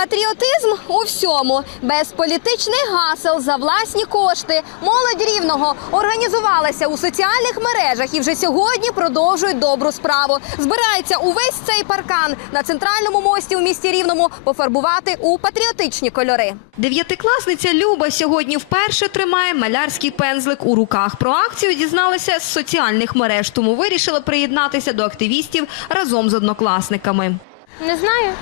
Патріотизм у всьому без політичних гасел за власні кошти. Молодь рівного організувалася у соціальних мережах і вже сьогодні продовжує добру справу. Збирається увесь цей паркан на центральному мості у місті Рівному пофарбувати у патріотичні кольори. Дев'ятикласниця Люба сьогодні вперше тримає малярський пензлик у руках. Про акцію дізналася з соціальних мереж, тому вирішила приєднатися до активістів разом з однокласниками. Не знаю.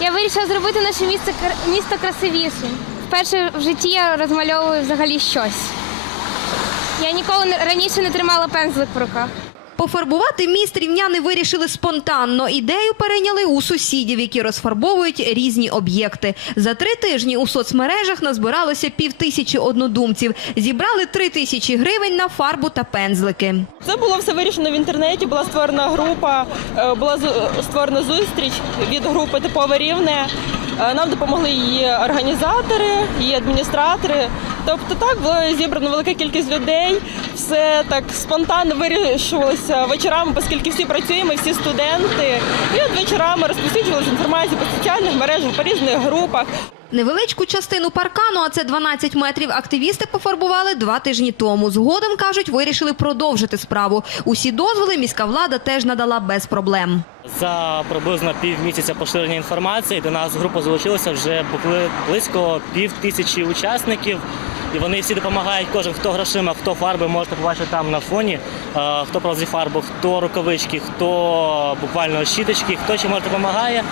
Я вирішила зробити наше місто місто красивішим. Вперше в житті я розмальовую взагалі щось. Я ніколи раніше не тримала пензлик в руках. Пофарбувати міст рівняни вирішили спонтанно. Ідею перейняли у сусідів, які розфарбовують різні об'єкти. За три тижні у соцмережах назбиралося півтисячі однодумців. Зібрали три тисячі гривень на фарбу та пензлики. Це було все вирішено в інтернеті. Була створена група, е, була створена зустріч від групи типове рівне. Е, нам допомогли її організатори, її адміністратори. Тобто, так було зібрано велика кількість людей. Все так спонтанно вирішувалося вечорами, оскільки всі працюємо, всі студенти. І от вечорами розповсюджувалася інформація по соціальних мережах по різних групах. Невеличку частину паркану, а це 12 метрів. Активісти пофарбували два тижні тому. Згодом кажуть, вирішили продовжити справу. Усі дозволи міська влада теж надала без проблем. За приблизно півмісяця поширення інформації до нас група залучилася вже близько пів тисячі учасників. І вони всі допомагають кожен, хто грошима, хто фарби, можете побачити там на фоні, е, хто прозі фарбу, хто рукавички, хто буквально щіточки, хто чим може допомагає.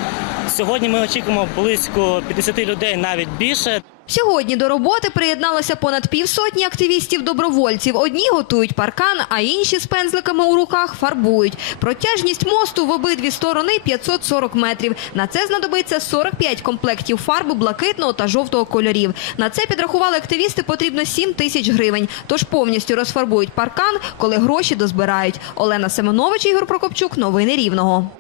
Сьогодні ми очікуємо близько 50 людей, навіть більше. Сьогодні до роботи приєдналося понад півсотні активістів-добровольців. Одні готують паркан, а інші з пензликами у руках фарбують. Протяжність мосту в обидві сторони 540 метрів. На це знадобиться 45 комплектів фарби блакитного та жовтого кольорів. На це підрахували активісти потрібно 7 тисяч гривень. Тож повністю розфарбують паркан, коли гроші дозбирають. Олена Семенович, Ігор Прокопчук, новини Рівного.